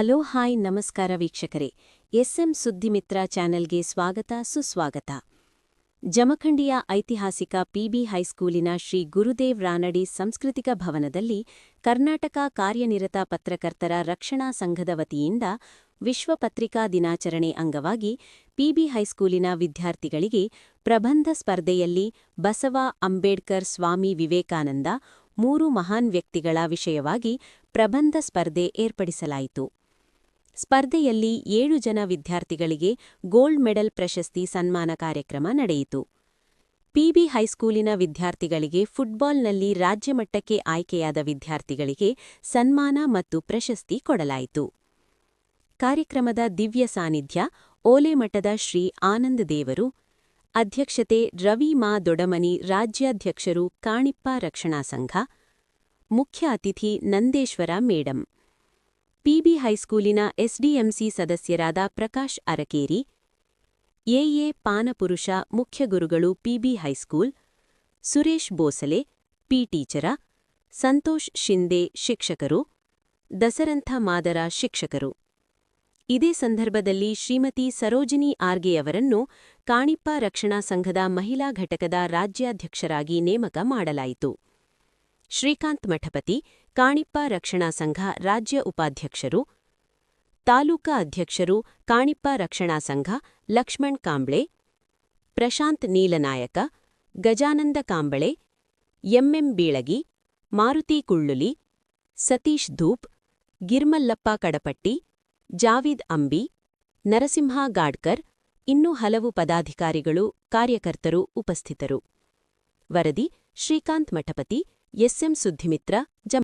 Hello hi ನಮಸ್ಕಾರ ವೀಕ್ಷಕರೇ, S M ಸುದ್ದಿಮಿತ್ರ ಚಾನೆಲ್ಗೆ ಸ್ವಾಗತ ಸುಸ್ವಾಗತ. ಜಮಖಂಡಿಯ ಐತಿಹಾಸಿಕ ಪಿಬಿ ಹೈಸ್ಕೂಲಿನ ಶ್ರೀ ಗುರುದೇವ್ ರಾನಡೆ ಸಾಂಸ್ಕೃತಿಕ ಭವನದಲ್ಲಿ ಕರ್ನಾಟಕ ಕಾರ್ಯನಿರತ ಪತ್ರಕರ್ತರ ರಕ್ಷಣಾ ಸಂಘದ ವತಿಯಿಂದ ವಿಶ್ವ ಪತ್ರಿಕಾ ದಿನಾಚರಣೆ ಅಂಗವಾಗಿ ಪಿಬಿ ಹೈಸ್ಕೂಲಿನ ವಿದ್ಯಾರ್ಥಿಗಳಿಗೆ ಪ್ರಬಂಧ ಸ್ಪರ್ಧೆಯಲ್ಲಿ ಬಸವ, ಅಂಬೇಡ್ಕರ್, ಸ್ವಾಮಿ ವಿವೇಕಾನಂದ, 3 ಮಹಾನ್ ವ್ಯಕ್ತಿಗಳ ವಿಷಯವಾಗಿ ಪ್ರಬಂಧ ಸ್ಪರ್ಧೆ ಏರ್ಪಡಿಸಲಾಯಿತು. ಸ್ಪರ್ಧೆಯಲ್ಲಿ 7 ಜನ ವಿದ್ಯಾರ್ಥಿಗಳಿಗೆ ಗೋಲ್ಡ್ ಮೆಡಲ್ ಪ್ರಶಸ್ತಿ ಸನ್ಮಾನ ಕಾರ್ಯಕ್ರಮ ನಡೆಯಿತು. ಪಿಬಿ ಹೈಸ್ಕೂಲಿನ ವಿದ್ಯಾರ್ಥಿಗಳಿಗೆ ಫುಟ್ಬಾಲ್ನಲ್ಲಿ ರಾಜ್ಯಮಟ್ಟಕ್ಕೆ ಆಯ್ಕೆಯಾದ ವಿದ್ಯಾರ್ಥಿಗಳಿಗೆ ಸನ್ಮಾನ ಮತ್ತು ಪ್ರಶಸ್ತಿ ಕೊಡಲಾಯಿತು. ಕಾರ್ಯಕ್ರಮದ ದಿವ್ಯ ಸಾನ್ನಿಧ್ಯ ಓಲೆಮಠದ ಶ್ರೀ ಆನಂದ ದೇವರು, ಅಧ್ಯಕ್ಷತೆ ರವಿ ಮಾ ದೊಡಮನಿ, ರಾಜ್ಯಾಧ್ಯಕ್ಷರು ಕಾಣಿಪ್ಪ ರಕ್ಷಣಾ ಸಂಘ, ಮುಖ್ಯ ಅತಿಥಿ ನಂದೇಶ್ವರ ಮೇಡಂ. ಪಿಬಿ ಹೈಸ್ಕೂಲಿನ ಎಸ್ಡಿಎಂಸಿ ಸದಸ್ಯರಾದ ಪ್ರಕಾಶ್ ಅರಕೇರಿ, ಎಎ ಪಾನಪುರುಷ, ಮುಖ್ಯ ಗುರುಗಳು PB high school, Suresh Bhosale, P teacher, Santosh Shinde ಶಿಕ್ಷಕರು, ದಸರಂಥ ಮಾದರ ಶಿಕ್ಷಕರು. ಇದೇ ಸಂದರ್ಭದಲ್ಲಿ ಶ್ರೀಮತಿ ಸರೋಜಿನಿ ಆರ್ಗೆಯವರನ್ನು ಕಾಣಿಪ್ಪ ರಕ್ಷಣಾ ಸಂಘದ ಮಹಿಳಾ ಘಟಕದ ರಾಜ್ಯಾಧ್ಯಕ್ಷರಾಗಿ ನೇಮಕ ಮಾಡಲಾಯಿತು. ಶ್ರೀಕಾಂತ್ ಮಠಪತಿ, ಕಾಣಿಪ್ಪ ರಕ್ಷಣಾ ಸಂಘ ರಾಜ್ಯ ಉಪಾಧ್ಯಕ್ಷರು. ತಾಲೂಕಾ ಅಧ್ಯಕ್ಷರು ಕಾಣಿಪ್ಪ ರಕ್ಷಣಾ ಸಂಘ ಲಕ್ಷ್ಮಣ್ ಕಾಂಬ್ಳೆ, ಪ್ರಶಾಂತ್ ನೀಲನಾಯಕ, ಗಜಾನಂದ ಕಾಂಬಳೆ, ಎಂಎಂ ಬೀಳಗಿ, ಮಾರುತಿ ಕುಳ್ಳುಲಿ, ಸತೀಶ್ ಧೂಪ್, ಗಿರ್ಮಲ್ಲಪ್ಪ ಕಡಪಟ್ಟಿ, ಜಾವೀದ್ ಅಂಬಿ, ನರಸಿಂಹ ಗಾಡ್ಕರ್, ಇನ್ನೂ ಹಲವು ಪದಾಧಿಕಾರಿಗಳು, ಕಾರ್ಯಕರ್ತರು ಉಪಸ್ಥಿತರು. ವರದಿ ಶ್ರೀಕಾಂತ್ ಮಠಪತಿ, ಎಸ್ಎಂ ಸುದ್ದಿಮಿತ್ರ, ಜಮ.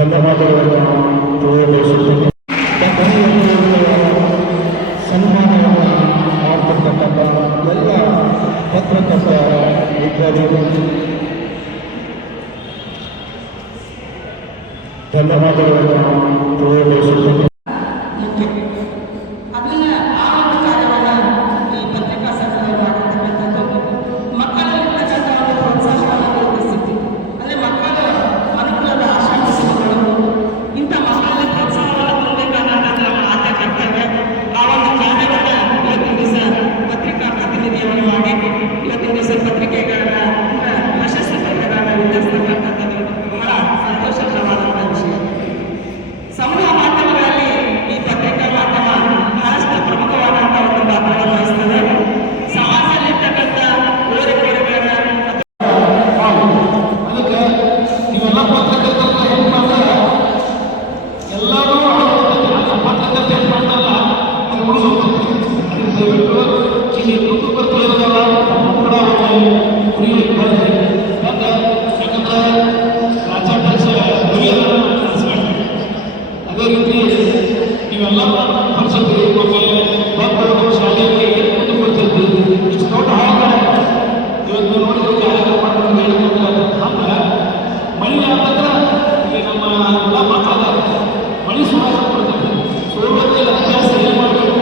ಧನ್ಯವಾದಗಳನ್ನು ತಿಳಿಯಬಯಸುತ್ತೇನೆ. ಸನ್ಮಾನವನ್ನು ಮಾಡತಕ್ಕಂಥ ಎಲ್ಲ ಪತ್ರಕರ್ತ ಮಿತ್ರರಿಗೂ ಧನ್ಯವಾದಗಳನ್ನು ತಿಳಿಯಬಯಸುತ್ತೇನೆ. ಅದನ್ನ ಆ ಒಂದು ಕಾರ್ಯವನ್ನು ಈ ಪತ್ರಿಕಾ ಸಂಸ್ಥೆ ಮಾಡಿರ್ತಕ್ಕಂಥದ್ದು ಮಕ್ಕಳಲ್ಲಿರ್ತಕ್ಕಂಥ ಒಂದು ಪ್ರೋತ್ಸಾಹವನ್ನು ಗುರುತಿಸಿದ್ದು ಅಂದರೆ ಮಕ್ಕಳ ಅನುಕೂಲದ ಆಶಾವಾಸಿಗಳು ಇಂಥ ಮಕ್ಕಳಲ್ಲಿ ಪ್ರೋತ್ಸಾಹವನ್ನು ತುಂಬಬೇಕಾದ ನಮ್ಮ ಆದ್ಯ ಕರ್ತವ್ಯ. ಆ ಒಂದು ಕಾರ್ಯವನ್ನು ಇವತ್ತಿನ ದಿವಸ ಪತ್ರಿಕಾ ಪ್ರತಿನಿಧಿಯನ್ನು ಮಾಡಿ ಇವತ್ತಿನ ದಿವಸ ಪತ್ರಿಕೆಗಳನ್ನ ಪ್ರಶಸ್ತಿ ಪತ್ರಗಳನ್ನು ವಿತರಿಸ್ತಕ್ಕಂಥದ್ದು ಬಹಳ ಸಂತೋಷಕರವಾದಂಥ ವಿಷಯ. ಸಮೂಹ ಮಾಧ್ಯಮಗಳಲ್ಲಿ ಈ ಪತ್ರಿಕಾ ಮಾಧ್ಯಮ ಬಹಳಷ್ಟು ಪ್ರಮುಖವಾದಂತಹ ಒಂದು ಪಾತ್ರವನ್ನು ವಹಿಸ್ತದೆ. ಸಮಾಜದಲ್ಲಿರ್ತಕ್ಕಂಥ ಓರೆಕೋರೆಗಳನ್ನ ಅದಕ್ಕೆ ನೀವೆಲ್ಲ ಪತ್ರಕರ್ತರನ್ನ ಹೆಂಗ್ ಮಾಡ್ತಾರೆ, ಎಲ್ಲರೂ ಪತ್ರಕರ್ತ ಹೆಂಗ್ ಮಾಡ್ತಾರಲ್ಲ ಅದು ಉಳಿದೋಗ್ತದೆ. ಅದಕ್ಕೆ ದಯವಿಟ್ಟು ಇಲ್ಲಿ ಕುಟುಂಬ ಇರೋದಲ್ಲ ಕೂಡ ಉಳಿಯೋಕೆ ಬರ್ತದೆ. ಯಾಕಂದ್ರೆ ರಾಜ್ಯಾಧ್ಯಕ್ಷ ಅದೇ ರೀತಿ ನೀವೆಲ್ಲ ಪರಿಸ್ಥಿತಿ ಮಕ್ಕಳು ಶಾಲೆಯಲ್ಲಿ ಏನು ಕೊಡ್ತಿದ್ವಿ ಇಷ್ಟು ದೊಡ್ಡ ಹಾಗೆ ಇವತ್ತು ನೋಡಿದ್ರೆ ಕಾರ್ಯಕ್ರಮ ಮಾಡ್ಕೊಂಡು ಹೇಳ್ಕೊಂಡ್ರೆ ಹಂಗೆ ಮಳೆ ಅಂತಂದ್ರೆ ಇಲ್ಲಿ ನಮ್ಮ ಎಲ್ಲ ಮಕ್ಕಳ ಮಳೆ ಸುಮಾರು ಕೊಡ್ತದೆ. ಸೋಲಲ್ಲಿ ಅಭ್ಯಾಸ ಏನು ಮಾಡಬೇಕು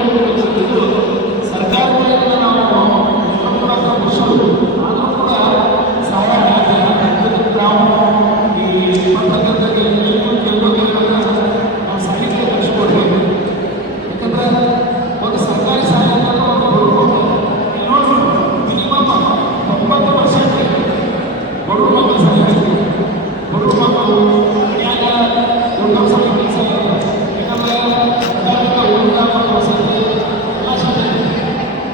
ಇದು ಸರ್ಕಾರದಿಂದ ನಾವು ಖುಷಿಗಳು ಆದರೂ ಕೂಡ ಸಹಾಯ ನಾವು ಈ ಪತ್ರಕರ್ತರಿಗೆ ನಾವು ಸಾಹಿತ್ಯ ಕಳಿಸ್ಕೊಡ್ಬೇಕು. ಯಾಕಂದ್ರೆ ಒಂದು ಸರ್ಕಾರಿ ಶಾಲೆ ಮಿನಿಮಮ್ 90% ಬಡವರು ಮಕ್ಕಳು ಸಾಹಿತ್ಯ ಬಡವರು ಮಕ್ಕಳು ಮನೆಯಾಗ ಊಟ ಸರಿ ಕೆಲಸ ಯಾಕಂದ್ರೆ ಊಟ ವಸತಿ ಎಲ್ಲ ಶಾಲೆ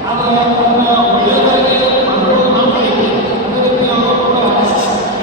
ಆದರೆ ಅದನ್ನ ಒಳ್ಳೆಯದಾಗಿ ಮಾಡೋದು ನಾವು ಮಾಡಿದ್ವಿ. ಅದೇ ರೀತಿ ಅವರು ಕೂಡ ಸರ್ಕಾರ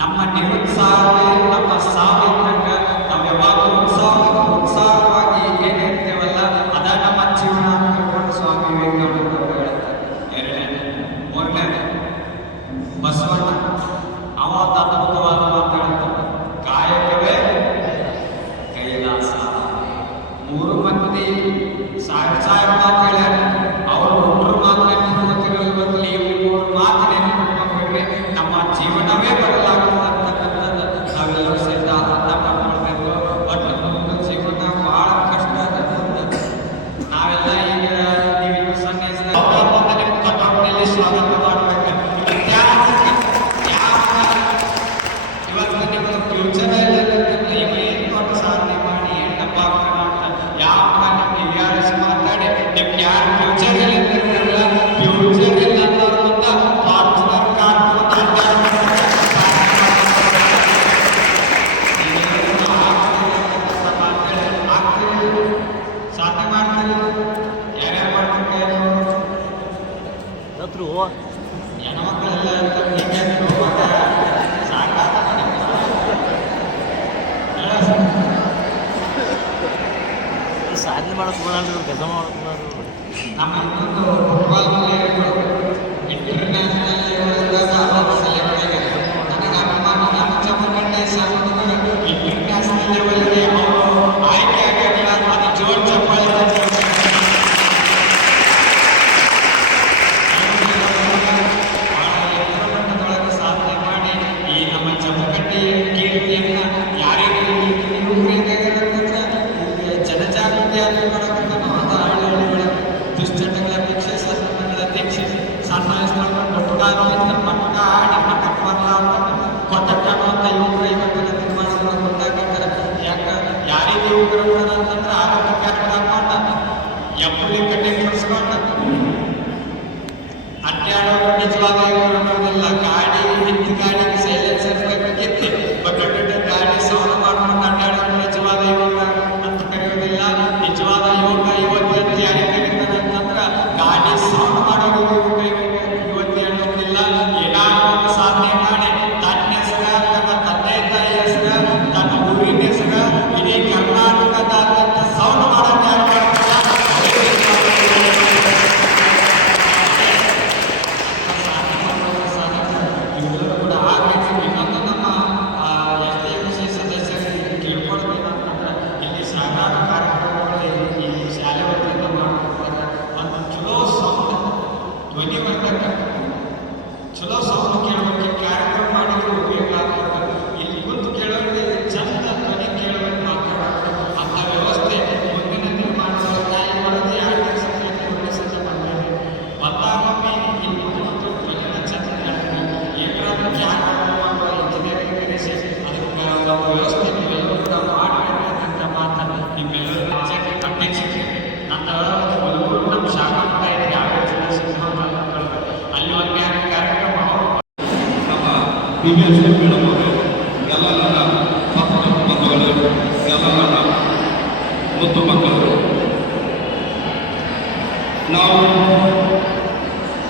ನಮ್ಮ ನಿರುತ್ಸಾಹವೇ ನಮ್ಮ ಸಾವಿದ್ದಾಗ ನಾವು ಯಾವಾಗಲೂ ಉತ್ಸಾಹವಾಗಿ ಏನಿರ್ತೇವಲ್ಲ ಅದ ನಮ್ಮ ಜೀವನ ಅಂತ ಹೇಳ್ಕೊಂಡು ಸ್ವಾಮಿ ವಿವೇಕಾನಂದ ಅವರು ಹೇಳ್ತಾರೆ. ಎರಡನೇ ಮೂರನೇ ಬಸವಣ್ಣ ಅವ ಅದ್ಭುತವಾದ ಮಾತು ಹೇಳ್ತಾರೆ, ಕಾಯಕವೇ ಕೈಲಾಸ. ಮೂರು ಮಂದಿ ಸಾವಿರ ಮಾತು ಹೇಳ್ಯಾರ. ಅವರು ಒಬ್ಬರು ಮಾತು ನೆನಪಿರೋದು ಬದಲು ಈ ಮೂರು ಮಾತು ನೆನಪಿಟ್ಕೊಂಡ್ಬಿಟ್ರೆ ನಮ್ಮ ಜೀವನವೇ ಬದಲಾಗ್ತದೆ ಅಂತಕ್ಕಂಥದ್ದು ನಾವೆಲ್ಲರೂ ಸಹಿತ ಅರ್ಥ ಮಾಡ್ಕೊಳ್ಬೇಕು. ಬಟ್ ನಮ್ಮ ಜೀವನ ಭಾಳ ಕಷ್ಟ ಅದ. ನಾವೆಲ್ಲ ಈಗ ನೀವಿನ್ನು ಸನ್ಯಾಸ ಕಟೌಟ್ನಲ್ಲಿ ಸ್ವಾಗತ ಮಾಡ್ಬೇಕು. ಇವತ್ತು ನಿಮ್ಗೆ ಫ್ಯೂಚರ್ ನೀವು ಏನು ದೊಡ್ಡ ಸಾಧನೆ ಮಾಡಿ ಹೆಣ್ಣಪ್ಪ ಯಾವ ನಿಮ್ಗೆ ಯಾರು ಮಾತಾಡಿ ನಿಮ್ಗೆ ಯಾರು ಫ್ಯೂಚರ್ ಇಲ್ಲ ಫ್ಯೂಚರ್ ಇಲ್ಲ ಅನ್ನೋದ್ರಿಂದ ಫಾರ್ಚುನರ್ ಕಾರ್ ಸಾಧನೆ ಮಾಡ್ತೀರಿ. ಯಾರ್ಯಾರು ಮಾಡ್ತಾರೆ ಹೆಣ್ಮಕ್ಳೆಲ್ಲ ಸಾಧನೆ ಮಾಡೋಕೆ ಕೆಲಸ ಮಾಡೋದು ನಮ್ಮ ಇನ್ನೊಂದು ಫುಟ್ಬಾಲ್ ಪ್ಲೇಯರ್ಗಳು ಇಂಟರ್ನ್ಯಾಷನಲ್ ಲೆವೆಲ್ದಾಗ ಸೆಲೆಕ್ಟ್ ಆಗಿದೆ. ನನಗೆ ಅಭಿಮಾನ ನಮ್ಮ ಯುವಕರು ಅಂತಂದ್ರೆ ಆರೋಗ್ಯ ಕಾರ್ಯಕ್ರಮ ಮಾಡ್ತಾರ, ಎಪ್ಪಳಿ ಕಟ್ಟಿ ಕಳಿಸ್ಕೊಂಡ ಅಡ್ಡಾಡೋರು ನಿಜವಾದ ಯುವಕರು ಅನ್ನೋದಿಲ್ಲ. ಗಾಡಿ ಹಿಂದ್ ಗಾಡಿಗೆ ಸೈಲೆನ್ಸರ್ ಕಿತ್ತಿ ಬಕೆಟ್ ಗಾಡಿ ಸೌಂಡ್ ಮಾಡ್ಕೊಂಡು ಅಡ್ಡಾಡೋರು ನಿಜವಾದ ಯುವಕ ಅಂತ ಕರೆಯೋದಿಲ್ಲ. ನಿಜವಾದ ಯುವಕ ಯುವತಿ ಅಂತ ಯಾರಿಗೆ ಕರೀತಾರೆ ಅಂತಂದ್ರ ಗಾಡಿ ಸೌಂಡ್ ಮಾಡೋರು ಯುವತಿ ಅನ್ನೋದಿಲ್ಲ. ಏನಾದ್ರು ಒಂದು ಸಾಧನೆ ಮಾಡಿ ತನ್ನ ಹೆಸರ, ತನ್ನ ತಂದೆ ತಾಯಿ ಹೆಸರ, ತನ್ನ ಊರಿನ ಹೆಸರ, ಇಡೀ ಕರ್ನಾಟಕದಾದ್ಯಂತ ಸೌಂಡ್ ಮಾಡೋದು ಯಾರು ಇವೆಲ್ಲರೂ ಕೂಡ ಆಗಬೇಕು. ಇನ್ನೊಂದು ನಮ್ಮ SDMC ಸದಸ್ಯರಿಗೆ ಕೇಳ್ಕೊಳ್ಬೇಕಂತಂದ್ರೆ ಇಲ್ಲಿ ಸಾವಿರಾರು ಕಾರ್ಯಕ್ರಮಗಳು ಈ ಶಾಲೆ ವತಿಯಿಂದ ಮಾಡ್ಕೊಡ್ತಾರೆ. ಒಂದು ಚಲೋ ಸೌಂಡ್ ಧ್ವನಿವರ್ಧಕ ಚಲೋ ಸೌಂಡ್ ಕೇಳೋಕ್ಕೆ ಕಾರ್ಯಕ್ರಮ ಮಾಡಿದ್ರೆ ಬೇಕಾಗ್ತದೆ. ಇಲ್ಲಿ ಕುಂತು ಕೇಳೋರಿಗೆ ಚಂದ ಧ್ವನಿ ಕೇಳಬೇಕು ಮಾತಾಡೋದು ಅಂಥ ವ್ಯವಸ್ಥೆ ಮುಂದಿನ ನಿರ್ಮಾಣದಲ್ಲಿ ಒಳಗೆ 2 ದಿವಸಕ್ಕೆ ಒಳ್ಳೆಸಂತ ಬಂದಿದೆ. ಬಂದಾಗೊಮ್ಮೆ ಇಲ್ಲಿ ಕುಂತು ಧ್ವನಿನ ಚಂದ ಕೇಳ್ತೀವಿ. ಏನಾದರೂ ಜ್ಞಾನ ಮಾಡುವ ಇಂಜಿನಿಯರಿಂಗ್ ಕಲಿಸಿ ಅದಕ್ಕೆ ಒಂದು ವ್ಯವಸ್ಥೆ ನೀವೆಲ್ಲರೂ ಕೂಡ ಮಾಡಬೇಕಂತ ಮಾತನ್ನು ನಿಮ್ಮೆಲ್ಲರೂ ಅಧ್ಯಕ್ಷರಿಗೆ ನನ್ನ ಹುಡುಗರು ನಮ್ಮ ಶಾಖಾ ಕೂಡ ಇದೆ, ಯಾವ ಜಿಲ್ಲಾ ಸಿದ್ಧಾಂತ ಅಲ್ಲಿ ಒಂದು ಕಾರ್ಯಕ್ರಮ ನಮ್ಮ PBS ಮೇಡಮ್ ಅವರೇ, ಎಲ್ಲ ನನ್ನ ಪತ್ರಕರ್ತ ಬಂಧುಗಳು, ಎಲ್ಲ ನನ್ನ ಮುದ್ದು ಮಕ್ಕಳು, ನಾವು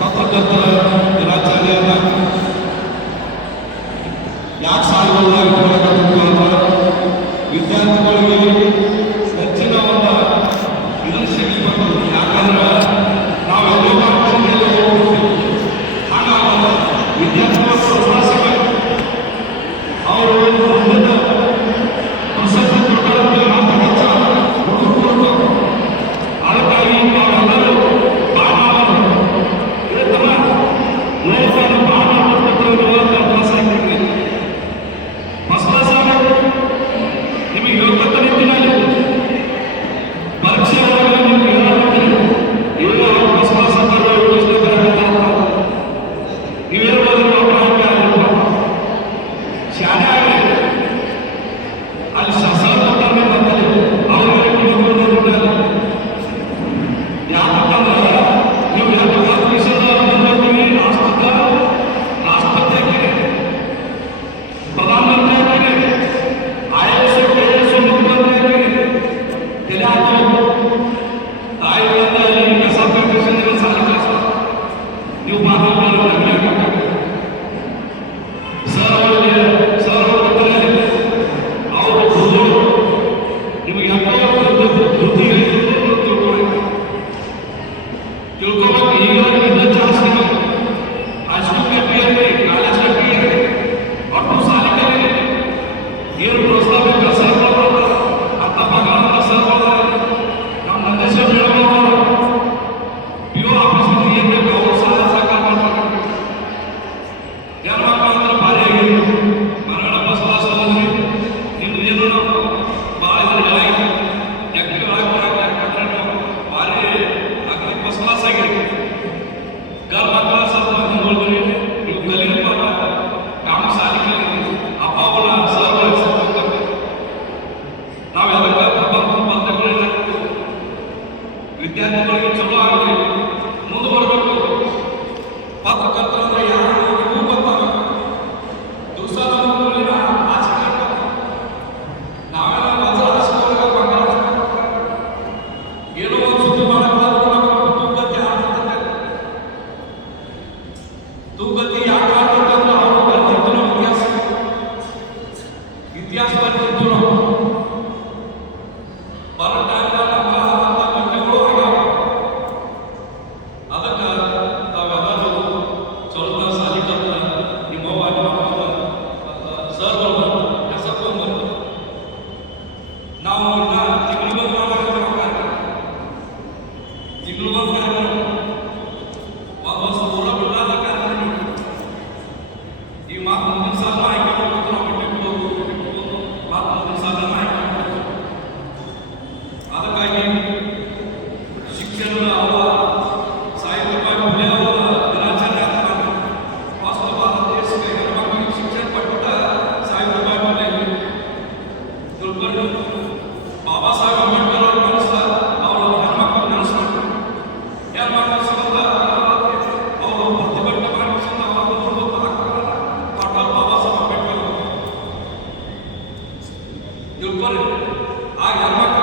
ಪತ್ರಕರ್ತರ ದಿನಾಚರಣೆಯನ್ನು ಯಾಕೆ ಸಾಲುಗಳನ್ನ ಇಟ್ಕೊಳ್ಳೋದು ಅಂದ್ರೆ ವಿದ್ಯಾರ್ಥಿಗಳಿಗೆ ಹೆಚ್ಚಿನ ಒಂದು ಇದನ್ನು ಸಿಗಬೇಕು. ಯಾಕಂದ್ರೆ ನಾವೆಲ್ಲೋ ಮಾಡ್ಕೊಂಡು ಹಾಗಾಗಿ ವಿದ್ಯಾರ್ಥಿಗಳ ಪ್ರವಾಸಿಗಳು ಅವರು ಮುಂದಿನ ಪ್ರಸಕ್ತ ಕೊಡ್ತಾರೆ ಅಂತ ಹೆಚ್ಚ ಹುಡುಗರು. ಅದಕ್ಕಾಗಿ ನಾವೆಲ್ಲರೂ ಬಾಣ ಹೇಳ್ತಾರ ನೋಡ್ತಾರೆ, ಬಾಣ ಮಾಡ್ಕೊತಾರೆ ಕ್ಲಾಸ್ ಆಗಿರ್ರಿ. ಫಸ್ಟ್ ಕ್ಲಾಸ್ ಆಗಬೇಕು. ನಿಮಗೆ ಹೇಳ್ಕೊತ ನಿಂತಿನಲ್ಲಿ ಪರೀಕ್ಷೆ ಒಳಗೆ ನಿಮ್ಗೆ ಹೇಳಾಗ್ತೀನಿ ಏನೋ ಫಸ್ಟ್ ಕ್ಲಾಸ್ ಅಂತಾರೆ, ನೀವು ಹೇಳ್ಬೋದು ಶಾಲೆ ಆಗಲಿ ಅಲ್ಲಿ ಸರ್ ಕೊಟ್ಟಾರೆ ಬಂದಲ್ಲಿ ಅವ್ರಿಗೆ ಯಾಕಂದ್ರೆ ನೀವು ಎಷ್ಟು ವಿಷಯದ ಬಂದಿರ್ತೀವಿ. ರಾಷ್ಟ್ರಪತಿ ಹಾಕಿರಿ, ಪ್ರಧಾನಮಂತ್ರಿ ಹಾಕಿರಿ, IAS KS ಮುಖ್ಯಮಂತ್ರಿ ಹಾಕಿರಿ, ತಲೆ ಹಾಕಲು ತಾಯಿಗಳಿಂದ ಇಲ್ಲಿ ಕಸ ಪ್ರದೇಶದಲ್ಲಿ ಸಾಲ ಕಳಿಸ ನೀವು ಮಾತಾಡಲು ಸರ್ ಅವರಿಗೆ ಅವರು ನಿಮಗೆ ಬುದ್ಧಿ ತಿಳ್ಕೊಬೇಕು. ಈಗ ಇನ್ನೂ ಚಾನ್ಸ್ ಸಿಗೋದು ಹೈಸ್ಕೂಲ್ ಕಟ್ಟಿಗೆ ಕಾಲೇಜ್ ಕಟ್ಟಿಗೆ ಒಟ್ಟು ಸಾಲಿ ಕಲಿಗೆ ಏನು ಪ್ರೋತ್ಸಾಹ ಬೇಕು ಸರ್ ಅತ್ತ ಮಗಳ ಸರ್ ನಮ್ಮ ನಂದೇಶ್ವರ ಮೇಡಮ್ PO ಆಫೀಸ್ ಏನು ಬೇಕು ಅವರು ಸಹಾಯ ಸಹಕಾರ ಮಾಡ್ತಾರೆ. ಹೆಣ್ಮಕ್ಳು ಅಂದ್ರೆ ಭಾರಿ ಆಗಿದೆ. ಮರಣ ಬಸವಾಸ ನಿಮ್ದು ಏನು ಭಾಳ ಎಕ್ಟಿವ್ ಯಾಕಂದ್ರೆ ನೀವು ಭಾರಿ ಅಗ್ರಿ ಬಸವಾಸ ಆಗಿದೆ. ಗರ್ ಮಕ್ಕಳ ಸ್ವಲ್ಪ ನೋಡಿದ್ರಿ ನೀವು ಕಲಿಯಪ್ಪ ಕಾಮ ಸಾಲಿ ಕಲಿ ಅಪ್ಪ ಅವನ ಸರ್ ನಾವೆಲ್ಲ ಬಂಧುಗಳು ವಿದ್ಯಾರ್ಥಿಗಳಿಗೆ ಚಲೋ ಆಗಲಿ, ಮುಂದೆ ಬರಬೇಕು. ಪತ್ರಕರ್ತರು ಅಂದ್ರೆ ಯಾರು ನೀವು ಗೊತ್ತಾಗಬೇಕು. ದಿವಸ ನಮ್ಮ ಆಸೆ ನಾವೆಲ್ಲ ಮೊದಲು ಆಸೆಗಳಿಗೆ ಬಂಗಾರ ಏನೋ ಒಂದು ಸುದ್ದಿ ಮಾಡಕ್ಕೆ ತೂಗತಿ ಆಗ್ತದೆ. ತೂಗತಿ ಯಾಕೆ ಆಗ್ತದೆ ಅಂದ್ರೆ ಅವರು ಬರ್ತಿದ್ರು ಇತಿಹಾಸ ಬರ್ತಿದ್ರು ಬರೋ ಟೈಮ್ದಾಗ ಘಟನೆಗಳು ಆಗ್ಯಾವ. ಅದಕ್ಕೆ ತಾವೆಲ್ಲರೂ ಸ್ವಲ್ಪ ಸಾಲಿ ಕಲ್ತ ನಿಮ್ಮವ್ವ ನಿಮ್ಮ ಸರ್ಗಳು ಹೆಸರು ನಾವು ಇನ್ನ ತಿಂಗಳು ಬಂದು ತಿಂಗಳು ಬಂದು ಒಂದು ವರ್ಷ ಪೂರ ಬಿಡಲಾದ ಕಾರ್ಯಕ್ರಮ ಈ ಮಾತು ಮುಂದಿನ ಸಾಲ ಆಯ್ಕೆ ಮಾಡ್ಬೇಕು. ನಾವು ಬಿಟ್ಟು ಮಾತು ಮುಂದಿನ ಸಾಲ ಆಯ್ಕೆ ಮಾಡಬೇಕು. ಅದಕ್ಕಾಗಿ ಶಿಕ್ಷಣದ ಅವರ ಸಾಹಿತ್ಯ ಬೆಲೆ ಅವರ ದಿನಾಚರಣೆ ಆಗ್ತಾರೆ. ವಾಸ್ತವ ದೇಶಕ್ಕೆ ಹೆಣ್ಮಕ್ಳಿಗೆ ಶಿಕ್ಷಣ ಪಟ್ಟ ಸಾಹಿತ್ಯ ಬೆಲೆ ತಿಳ್ಕೊಂಡು ಬಾಬಾ ತಿಳ್ಕೊರಿ. ಆ ಹೆಣ್ಮಕ್ಳು